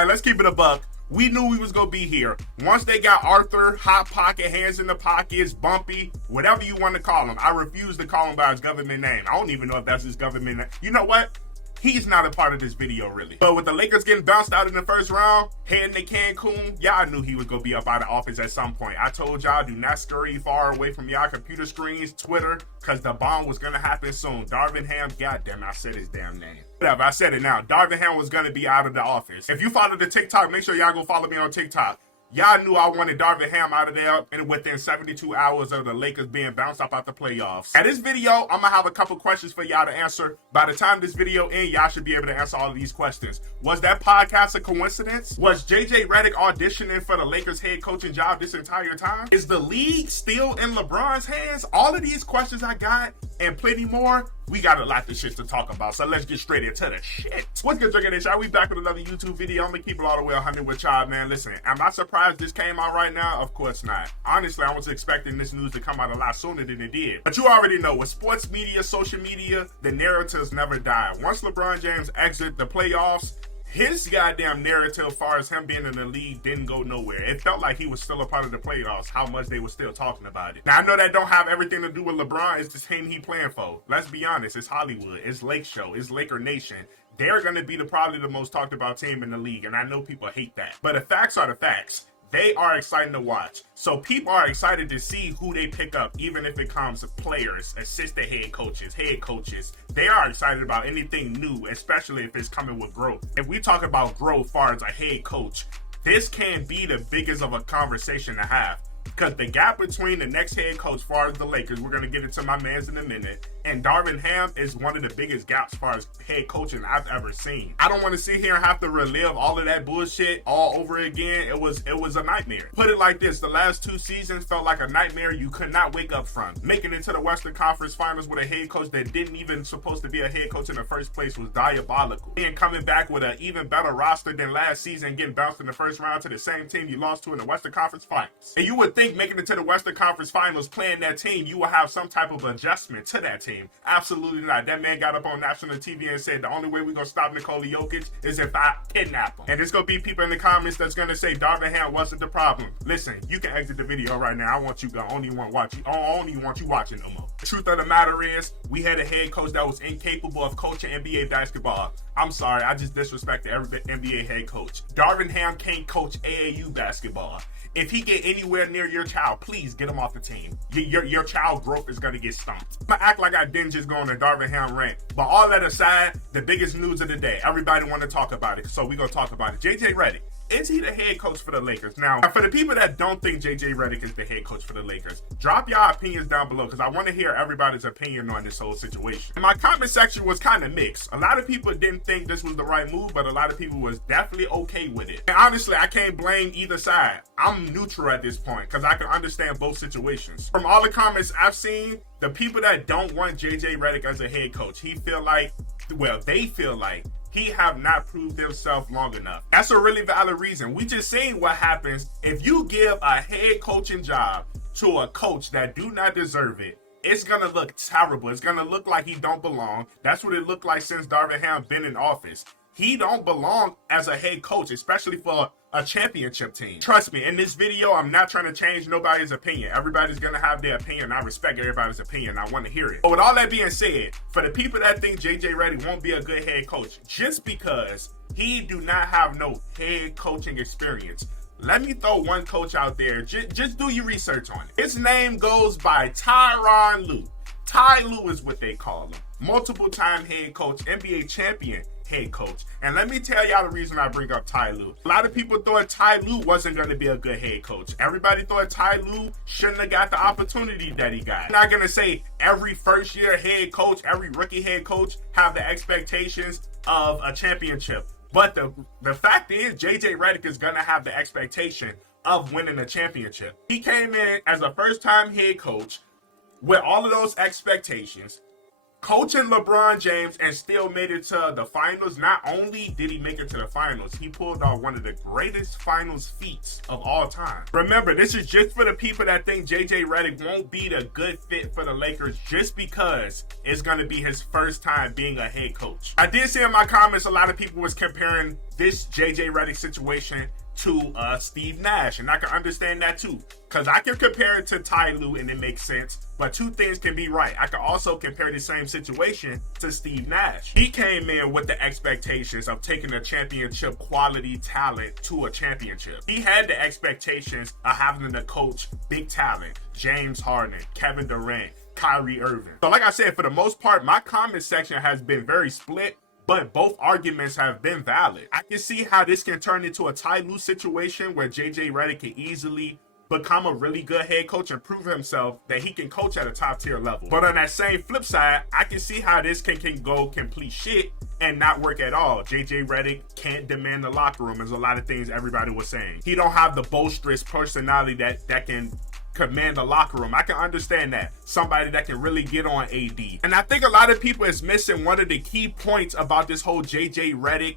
right, let's keep it a buck. We knew we was going to be here. Once they got Arthur, Hot Pocket, Hands in the Pockets, Bumpy, whatever you want to call him. I refuse to call him by his government name. I don't even know if that's his government name. You know what? He's not a part of this video, really. But with the Lakers getting bounced out in the first round, heading to Cancun, y'all knew he was going to be up out of office at some point. I told y'all, do not scurry far away from y'all computer screens, Twitter, because the bomb was going to happen soon. Darvin Ham, goddamn, I said his damn name. Whatever, I said it now. Darvin Ham was going to be out of the office. If you follow the TikTok, make sure y'all go follow me on TikTok. Y'all knew I wanted Darvin Ham out of there and within 72 hours of the Lakers being bounced up out the playoffs. At this video, I'm going to have a couple questions for y'all to answer. By the time this video ends, y'all should be able to answer all of these questions. Was that podcast a coincidence? Was JJ Redick auditioning for the Lakers head coaching job this entire time? Is the league still in LeBron's hands? All of these questions I got and plenty more. We got a lot of shit to talk about, so let's get straight into the shit. What's good, drinking this, y'all? We back with another YouTube video. I'm gonna keep it all the way 100 with y'all, man. Listen, am I surprised this came out right now? Of course not. Honestly, I was expecting this news to come out a lot sooner than it did. But you already know, with sports media, social media, the narratives never die. Once LeBron James exit the playoffs, his goddamn narrative as far as him being in the league didn't go nowhere. It felt like he was still a part of the playoffs, how much they were still talking about it. Now, I know that don't have everything to do with LeBron. It's the team he playing for. Let's be honest. It's Hollywood. It's Lake Show. It's Laker Nation. They're going to be probably the most talked about team in the league, and I know people hate that. But the facts are the facts. They are exciting to watch. So people are excited to see who they pick up, even if it comes to players, assistant head coaches, head coaches. They are excited about anything new, especially if it's coming with growth. If we talk about growth as far as a head coach, this can be the biggest of a conversation to have. Because the gap between the next head coach as far as the Lakers, we're going to get into my mans in a minute, and Darvin Ham is one of the biggest gaps as far as head coaching I've ever seen. I don't want to sit here and have to relive all of that bullshit all over again. It was a nightmare. Put it like this, the last 2 seasons felt like a nightmare you could not wake up from. Making it to the Western Conference Finals with a head coach that didn't even supposed to be a head coach in the first place was diabolical. And coming back with an even better roster than last season, getting bounced in the first round to the same team you lost to in the Western Conference Finals. And you would think making it to the Western Conference Finals, playing that team, you will have some type of adjustment to that team. Absolutely not. That man got up on national TV and said the only way we're going to stop Nikola Jokic is if I kidnap him. And there's going to be people in the comments that's going to say Darvin Ham wasn't the problem. Listen, you can exit the video right now. I want you to only want you watching no more. The truth of the matter is, we had a head coach that was incapable of coaching NBA basketball. I'm sorry, I just disrespected every NBA head coach. Darvin Ham can't coach AAU basketball. If he get anywhere near your child, please get him off the team. Your child growth is going to get stumped. I'm going to act like I didn't just go on a Darvin Ham rant. But all that aside, the biggest news of the day. Everybody want to talk about it, so we're going to talk about it. JJ Redick. Is he the head coach for the Lakers? Now, for the people that don't think JJ Redick is the head coach for the Lakers, drop y'all opinions down below because I want to hear everybody's opinion on this whole situation. And my comment section was kind of mixed. A lot of people didn't think this was the right move, but a lot of people was definitely okay with it. And honestly, I can't blame either side. I'm neutral at this point because I can understand both situations. From all the comments I've seen, the people that don't want JJ Redick as a head coach, they feel like he have not proved himself long enough. That's a really valid reason. We just seen what happens if you give a head coaching job to a coach that do not deserve it. It's going to look terrible. It's going to look like he don't belong. That's what it looked like since Darvin Ham been in office. He don't belong as a head coach, especially for a championship team. Trust me, in this video, I'm not trying to change nobody's opinion. Everybody's going to have their opinion. I respect everybody's opinion. I want to hear it. But with all that being said, for the people that think JJ Redick won't be a good head coach, just because he do not have no head coaching experience, let me throw one coach out there. Just do your research on it. His name goes by Tyronn Lue. Ty Lue is what they call him. Multiple-time head coach, NBA champion head coach. And let me tell y'all the reason I bring up Ty Lue. A lot of people thought Ty Lue wasn't going to be a good head coach. Everybody thought Ty Lue shouldn't have got the opportunity that he got. I'm not going to say every first-year head coach, every rookie head coach have the expectations of a championship. But the fact is, JJ Redick is going to have the expectation of winning a championship. He came in as a first-time head coach with all of those expectations. coaching LeBron James and still made it to the finals. Not only did he make it to the finals, he pulled off one of the greatest finals feats of all time. Remember, this is just for the people that think JJ Redick won't be the good fit for the Lakers just because it's going to be his first time being a head coach. I did see in my comments a lot of people was comparing this JJ Redick situation to Steve Nash, and I can understand that too, because I can compare it to Ty Lue and it makes sense, but two things can be right. I can also compare the same situation to Steve Nash. He came in with the expectations of taking a championship quality talent to a championship. He had the expectations of having to coach big talent, James Harden, Kevin Durant, Kyrie Irving. So like I said, for the most part, my comment section has been very split, but both arguments have been valid. I can see how this can turn into a Ty Lue situation where JJ Redick can easily become a really good head coach and prove himself that he can coach at a top tier level. But on that same flip side, I can see how this can go complete shit and not work at all. JJ Redick can't demand the locker room, as a lot of things everybody was saying. He don't have the boisterous personality that can command the locker room. I can understand that. Somebody that can really get on AD. And I think a lot of people is missing one of the key points about this whole JJ Redick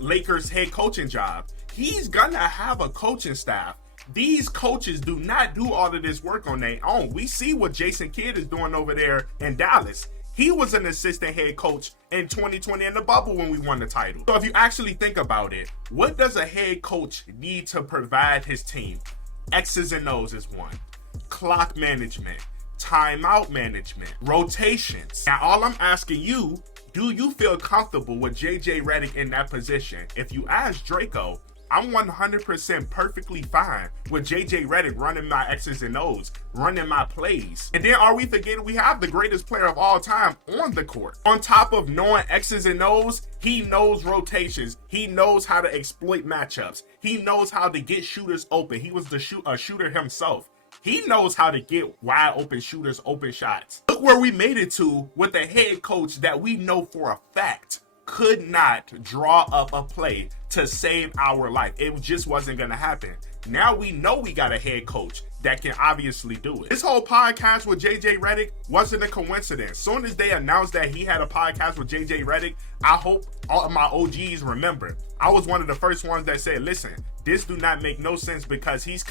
Lakers head coaching job. He's gonna have a coaching staff. These coaches do not do all of this work on their own. We see what Jason Kidd is doing over there in Dallas. He was an assistant head coach in 2020 in the bubble when we won the title. So if you actually think about it, what does a head coach need to provide his team? X's and O's is one. Clock management, timeout management, rotations. Now, all I'm asking you, do you feel comfortable with JJ Redick in that position? If you ask Draco, I'm 100% perfectly fine with JJ Redick running my X's and O's, running my plays. And then are we forgetting we have the greatest player of all time on the court? On top of knowing X's and O's, he knows rotations. He knows how to exploit matchups. He knows how to get shooters open. He was a shooter himself. He knows how to get wide open shooters open shots. Look where we made it to with a head coach that we know for a fact could not draw up a play to save our life. It just wasn't going to happen. Now we know we got a head coach that can obviously do it. This whole podcast with JJ Redick wasn't a coincidence. Soon as they announced that he had a podcast with JJ Redick, I hope all of my OGs remember. I was one of the first ones that said, listen, this do not make no sense because it's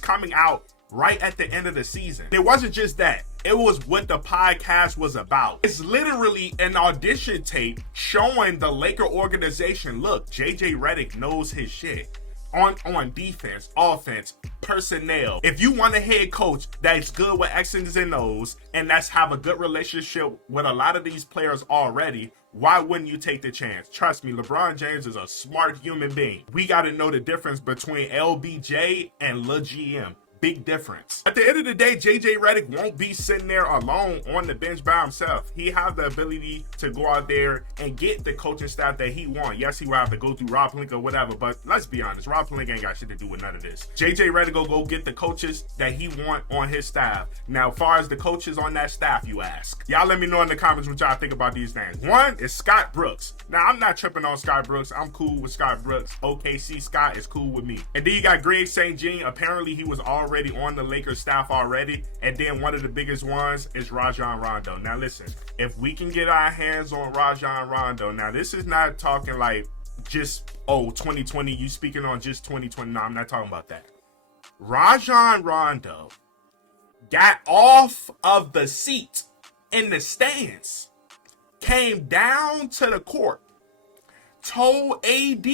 coming out right at the end of the season. It wasn't just that. It was what the podcast was about. It's literally an audition tape showing the Laker organization, look, JJ Redick knows his shit. On defense, offense, personnel. If you want a head coach that's good with X's and O's and that's have a good relationship with a lot of these players already, why wouldn't you take the chance? Trust me, LeBron James is a smart human being. We got to know the difference between LBJ and Lil GM. Big difference. At the end of the day, JJ Redick won't be sitting there alone on the bench by himself. He have the ability to go out there and get the coaching staff that he wants. Yes, he will have to go through Rob Pelinka or whatever, but let's be honest, Rob Pelinka ain't got shit to do with none of this. JJ Redick will go get the coaches that he want on his staff. Now, as far as the coaches on that staff, you ask. Y'all let me know in the comments what y'all think about these names. One is Scott Brooks. Now, I'm not tripping on Scott Brooks. I'm cool with Scott Brooks. OKC Scott is cool with me. And then you got Greg St. Jean. Apparently, he was already on the Lakers staff already. And then one of the biggest ones is Rajon Rondo. Now, listen, if we can get our hands on Rajon Rondo, now this is not talking like just, 2020, you speaking on just 2020. No, I'm not talking about that. Rajon Rondo got off of the seat in the stands, came down to the court, told AD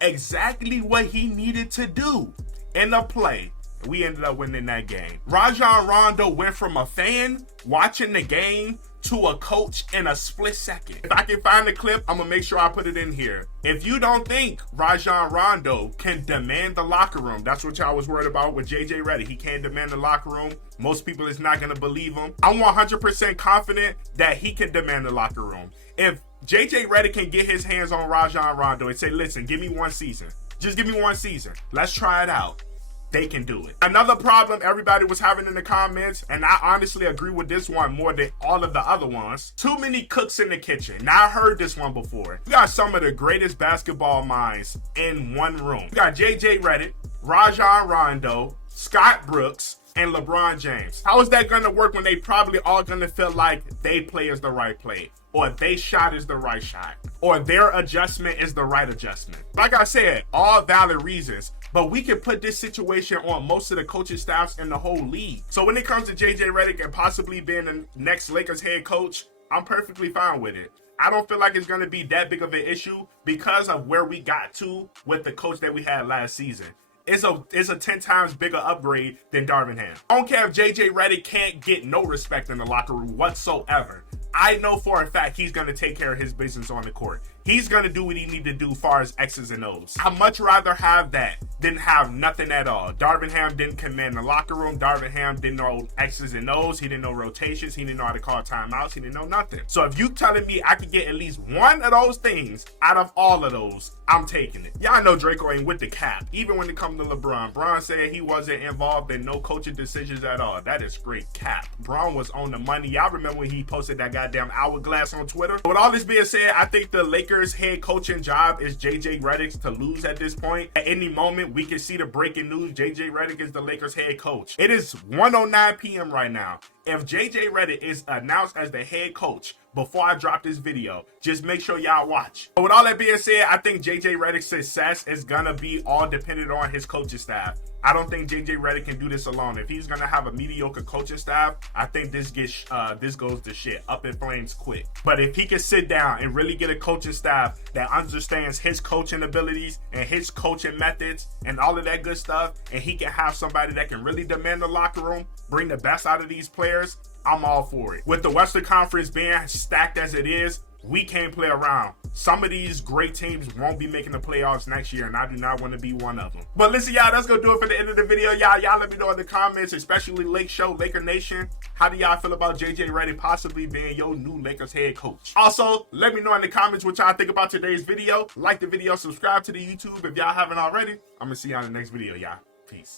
exactly what he needed to do in the play. We ended up winning that game. Rajon Rondo went from a fan watching the game to a coach in a split second. If I can find the clip, I'm gonna make sure I put it in here. If you don't think Rajon Rondo can demand the locker room, that's what y'all was worried about with JJ Redick. He can't demand the locker room. Most people is not gonna believe him. I'm 100% confident that he can demand the locker room. If JJ Redick can get his hands on Rajon Rondo and say, listen, give me one season. Just give me one season. Let's try it out. They can do it. Another problem everybody was having in the comments, and I honestly agree with this one more than all of the other ones, too many cooks in the kitchen. Now, I heard this one before. You got some of the greatest basketball minds in one room. You got JJ Redick, Rajon Rondo, Scott Brooks, and LeBron James. How is that going to work when they probably all going to feel like they play is the right play, or they shot is the right shot, or their adjustment is the right adjustment? Like I said, all valid reasons, but we can put this situation on most of the coaching staffs in the whole league. So when it comes to JJ Redick and possibly being the next Lakers head coach, I'm perfectly fine with it. I don't feel like it's going to be that big of an issue because of where we got to with the coach that we had last season. It's a 10 times bigger upgrade than Darvin Ham. I don't care if JJ Redick can't get no respect in the locker room whatsoever. I know for a fact he's going to take care of his business on the court. He's going to do what he needs to do as far as X's and O's. I'd much rather have that than have nothing at all. Darvin Ham didn't command the locker room. Darvin Ham didn't know X's and O's. He didn't know rotations. He didn't know how to call timeouts. He didn't know nothing. So if you telling me I could get at least one of those things out of all of those, I'm taking it. Y'all know Draco ain't with the cap. Even when it comes to LeBron. Bron said he wasn't involved in no coaching decisions at all. That is straight cap. Bron was on the money. Y'all remember when he posted that goddamn hourglass on Twitter? With all this being said, I think the Lakers head coaching job is JJ Redick's to lose at this point. At any moment, we can see the breaking news. JJ Redick is the Lakers head coach. It is 1:09 p.m. right now. If JJ Redick is announced as the head coach before I drop this video, just make sure y'all watch. But with all that being said, I think JJ Redick's success is gonna be all dependent on his coaching staff. I don't think JJ Redick can do this alone. If he's gonna have a mediocre coaching staff, I think this goes to shit up in flames quick. But if he can sit down and really get a coaching staff that understands his coaching abilities and his coaching methods and all of that good stuff, and he can have somebody that can really demand the locker room, bring the best out of these players, I'm all for it. With the Western Conference being stacked as it is, we can't play around. Some of these great teams won't be making the playoffs next year, and I do not want to be one of them. But listen, y'all, that's going to do it for the end of the video. Y'all let me know in the comments, especially Lake Show, Laker Nation. How do y'all feel about JJ Redick possibly being your new Lakers head coach? Also, let me know in the comments what y'all think about today's video. Like the video, subscribe to the YouTube if y'all haven't already. I'm going to see y'all in the next video, y'all. Peace.